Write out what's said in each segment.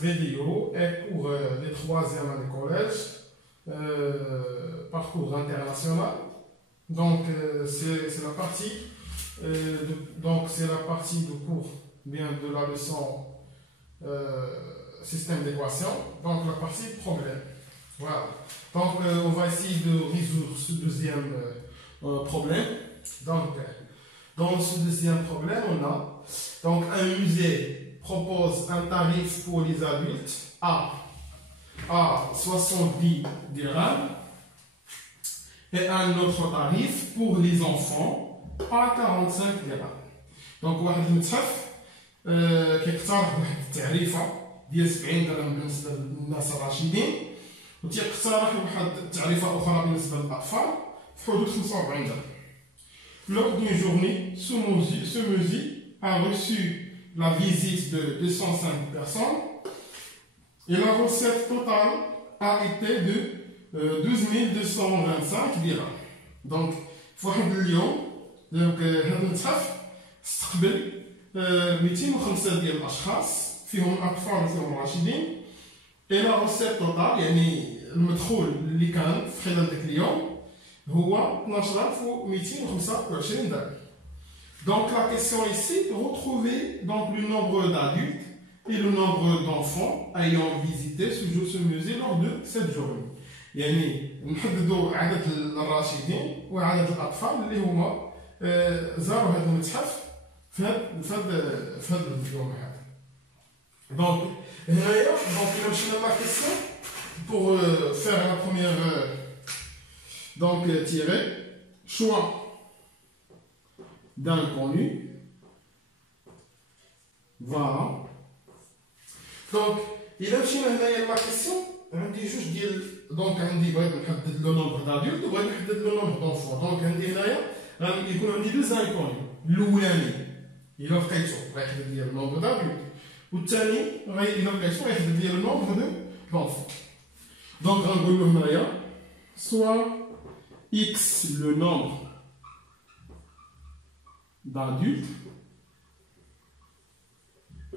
vidéo est pour les troisième année collège, parcours international. Donc, c'est la partie, de cours bien de la leçon système d'équation. Donc, la partie problème. Voilà. Donc, on va essayer de résoudre ce deuxième problème. Donc, dans ce deuxième problème, on a donc un musée propose un tarif pour les adultes à 70 dirhams et un autre tarif pour les enfants à 45 dirhams. Donc, واحد المتحف كيقترح واحد التعريفه ديال 70 درهم بالنسبه للناس الراشدين وتيقترح واحد التعريفه اخرى بالنسبه للاطفال في حدود 45 درهم. Lors d'une journée, ce musée a reçu la visite de 205 personnes et la recette totale a été de 12 225 dirhams. Donc, في واحد اليوم هذا المتحف استقبل 205 ديال الاشخاص فيهم الاطفال وفيهم الراشدين. et la recette totale يعني المدخول اللي كان في خلال ذاك اليوم هو 12225 درهم. Donc la question ici, retrouver donc le nombre d'adultes et le nombre d'enfants ayant visité ce musée lors de cette journée. يعني نحددوا عدد الراشدين وعدد الاطفال اللي هما زاروا هذا المتحف في هذا اليوم هذا. Donc هنايا donc إلا مشينا la question pour faire la première donc tirer choix d'inconnu. Voilà. Donc إلا مشينا هنايا la question عندي جوج ديال دونك عندي بغيت نحدد لو نومبر دادولت وبغيت نحدد لو نومبر دونفون. دونك عندي هنايا يكون عندي دو زانكوني. الاولاني الا لقيتو غيحدد لي النومبر دادولت والثاني الا لقيتو غيحدد لي النومبر دونفون. دونك غنقول له هنايا soit x le nombre d'adultes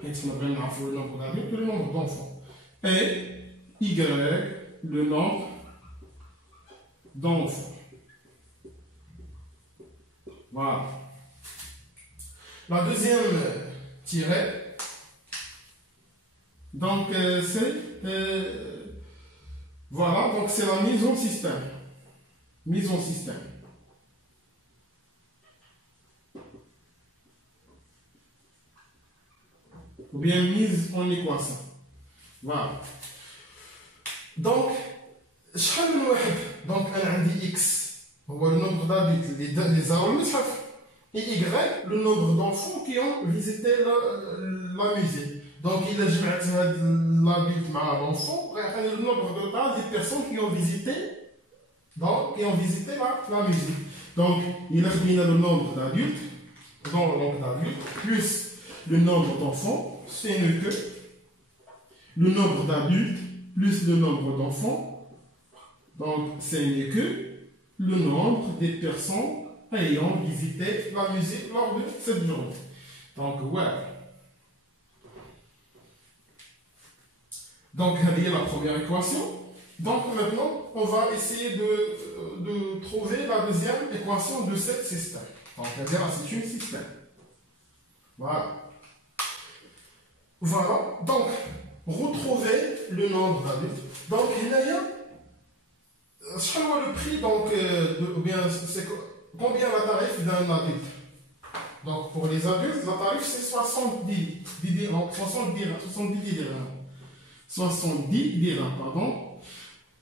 حيت حنا بغينا نعرفو لو نومبر دادولت و لو نومبر دونفون et y le nombre d'enfants. Voilà. La deuxième tirée, donc c'est voilà, donc c'est la mise en système. Mise en système. Ou bien mise en équation. Voilà. Donc, شحال من واحد دونك انا عندي اكس هو لو نومبر دادولت اللي زاروا المتحف et y le nombre d'enfants qui ont visité la musée. Donc il a جمعت هاد l'adulte مع l'enfant غيعطيني le nombre total des personnes qui ont visité la musée. Donc il a خدينا le nombre d'adultes plus le nombre d'enfants, c'est que le nombre d'adultes plus le nombre d'enfants, donc c'est que le nombre des personnes ayant visité la musée lors de cette journée. Donc, ouais. Donc, c'est la première équation. Donc, maintenant, on va essayer de trouver la deuxième équation de ce système. Donc, c'est un système. Voilà. Voilà. Donc, retrouver le nombre d'adultes. Donc, il y a le prix, donc, c'est combien la tarif d'un adulte. Donc, pour les adultes, la tarif c'est 70 dirhams, pardon.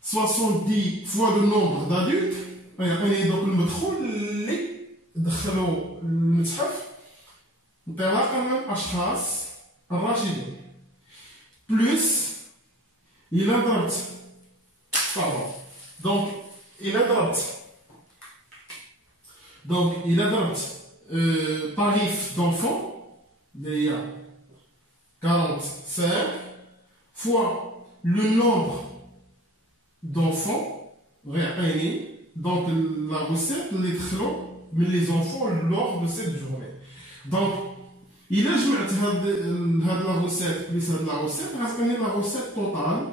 70 fois le nombre d'adultes. Donc, le مدخول اللي دخلوا المتحف انطلاقا أشخاص الراشدين. Plus, il a ضربت pardon. Donc, il a ضربت tarif d'enfant, il y a 45 fois le nombre d'enfants, donc la recette, les enfants lors de cette journée. Donc, إلا جمعت هاد لا روسيت بليس هاد لا روسيت غتعطيني لا روسيت توتال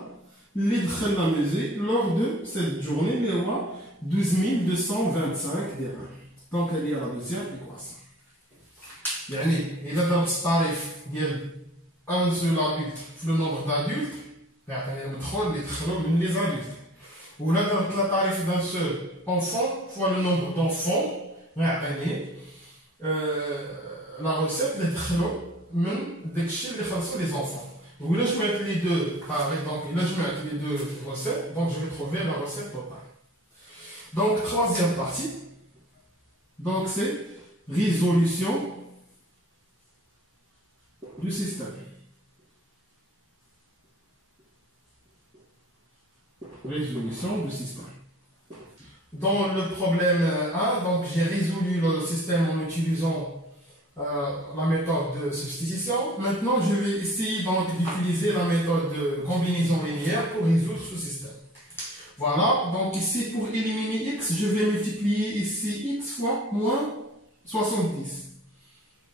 اللي دخل لا ميوزيك لور دو سيت جورني اللي هو 12225 درهم. دونك هادي هي لا دوزيام إيكواسيون. يعني إلا درت الطريف ديال ان سول ادولت في لو نومبر دادولت غيعطيني المدخول اللي دخلو من لي زادولت. ولا درت لا طريف دان سول انفون فوا لو نومبر دونفون غيعطيني لا روسيت اللي دخلو من داكشي اللي خلصو لي زونفون. وإلا جمعت لي دو باغي دونك إلا جمعت لي دو روسيت دونك جو في تروفي لا روسيت توتال. Donc, troisième partie, donc c'est résolution du système. Résolution du système. Dans le problème A, donc j'ai résolu le système en utilisant la méthode de substitution. Maintenant, je vais essayer donc d'utiliser la méthode de combinaison linéaire pour résoudre ce système. Voilà, donc ici pour éliminer x, je vais multiplier ici x fois moins 70.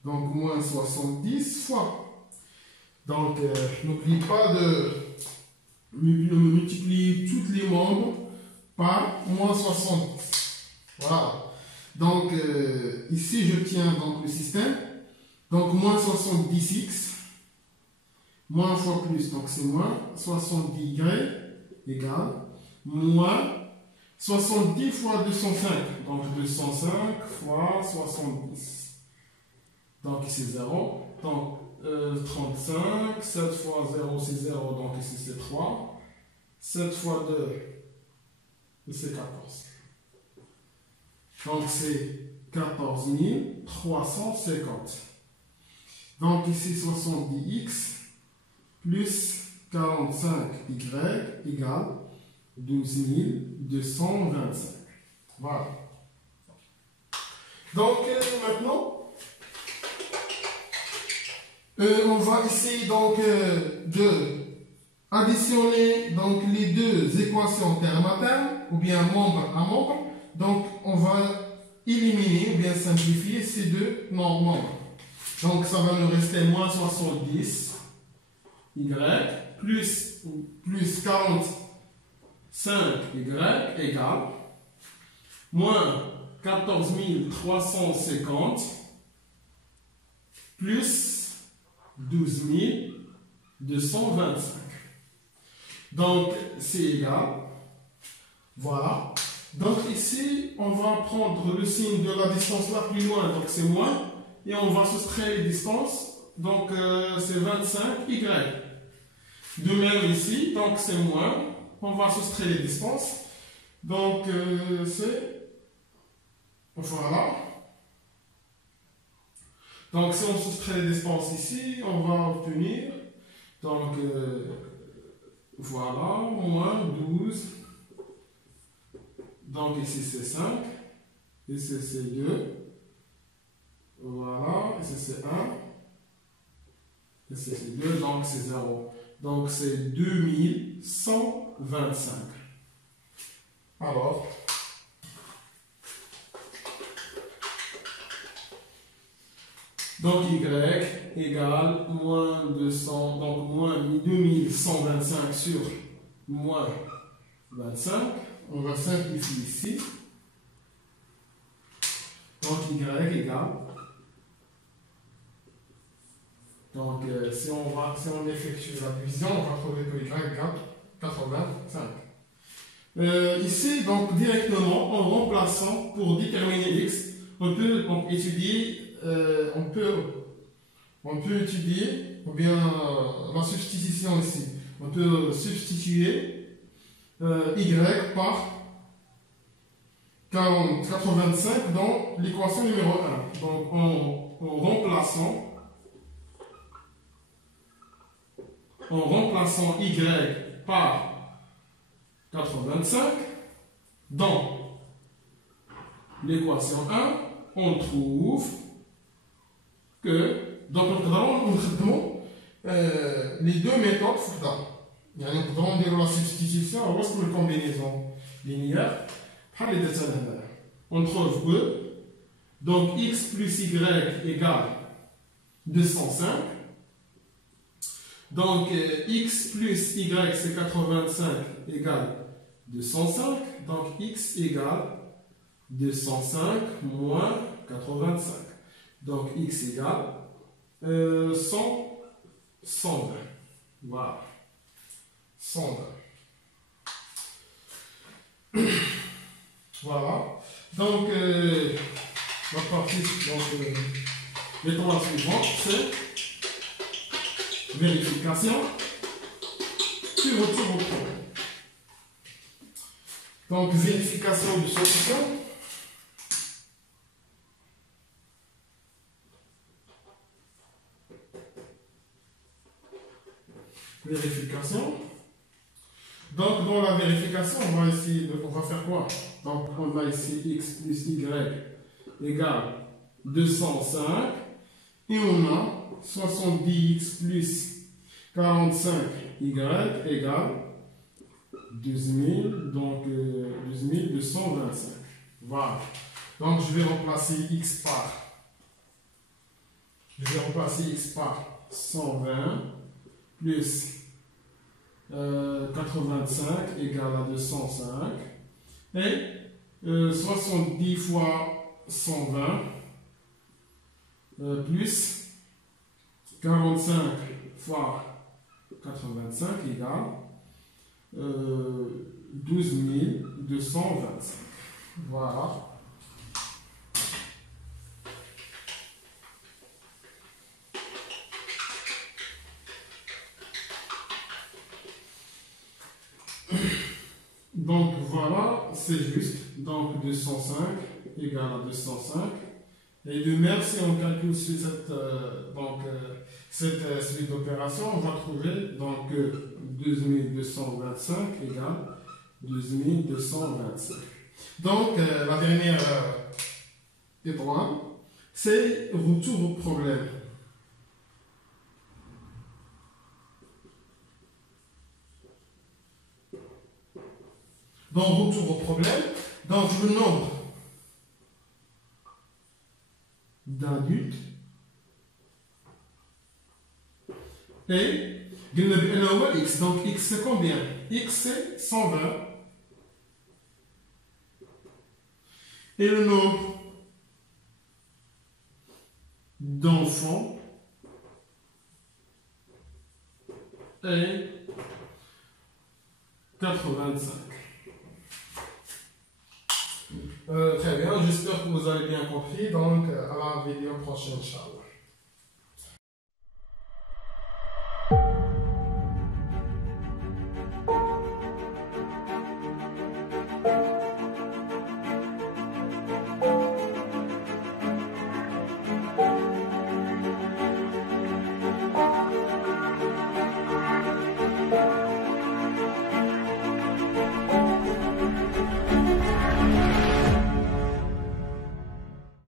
Donc moins 70 fois. Donc n'oublie pas de multiplier tous les membres par moins 70. Voilà. Donc ici je tiens donc le système. Donc moins 70x, moins fois plus, donc c'est moins 70y égale moins 70 fois 205, donc 205 fois 70. Donc ici 0, donc 35, 7 fois 0 c'est 0, donc ici c'est 3, 7 fois 2 c'est 14. Donc c'est 14 350. Donc ici 70x plus 45y égale 12 225. Voilà. Donc maintenant, on va essayer donc de additionner donc les deux équations terme à terme ou bien membre à membre. Donc on va éliminer ou bien simplifier ces deux membres. Donc ça va nous rester moins 70 y plus 45y égale moins 14 350 plus 12 225. Donc c'est égal. Voilà. Donc ici, on va prendre le signe de la distance la plus loin, donc c'est moins, et on va soustraire les distances, donc c'est 25y. De même ici, donc c'est moins, on va soustraire les distances, donc c'est, voilà. Donc si on soustrait les distances ici, on va obtenir, donc voilà, moins 12. Donc ici c'est 5, ici c'est 2, voilà, ici c'est 1, ici c'est 2, donc c'est 0. Donc c'est 2125. Alors, donc y égale moins 200, donc moins 2125 sur moins 25. On va simplifier ici. Donc y égale. Donc si on effectue la division, on va trouver que y égale 85. Ici, donc directement, en remplaçant pour déterminer x, on peut donc étudier, on peut étudier, ou bien la substitution ici. On peut substituer y par 85 dans l'équation numéro 1. Donc en remplaçant y par 85 dans l'équation 1, on trouve que donc nous avons les deux méthodes. يعني نقدروا نديروا لا سبستيتيسيون على وسط الكومبينيزون لينيير بحال اللي درتها هنا. On trouve que donc x plus y égale 205. Donc, x plus y, c'est 85 égale 205. Donc, x égale 205 moins 85. Donc, x égale 120. Voilà. 120. Voilà. Donc, la partie, l'étape suivante, c'est vérification, puis retour au problème. Donc, vérification de solution. Vérification. Donc, dans la vérification, on va faire quoi? Donc, on a ici x plus y égale 205. Et on a 70x plus 45y égale 12000, donc 12225. Voilà. Donc, je vais remplacer x par 120 plus 85 égale à 205 et 70 fois 120 plus 45 fois 85 égale 12225. Voilà. Donc voilà, c'est juste. Donc 205 égale à 205. Et de même, si on calcule sur cette suite d'opérations, on va trouver donc 2225 égale 2225. Donc la dernière épreuve, c'est retour au problème. Donc, retour au problème, donc le nombre d'adultes et x. Donc, x c'est combien? X c'est 120. Et le nombre d'enfants est 85. Très bien, j'espère que vous avez bien compris. Donc, à la vidéo prochaine, Inch'Allah.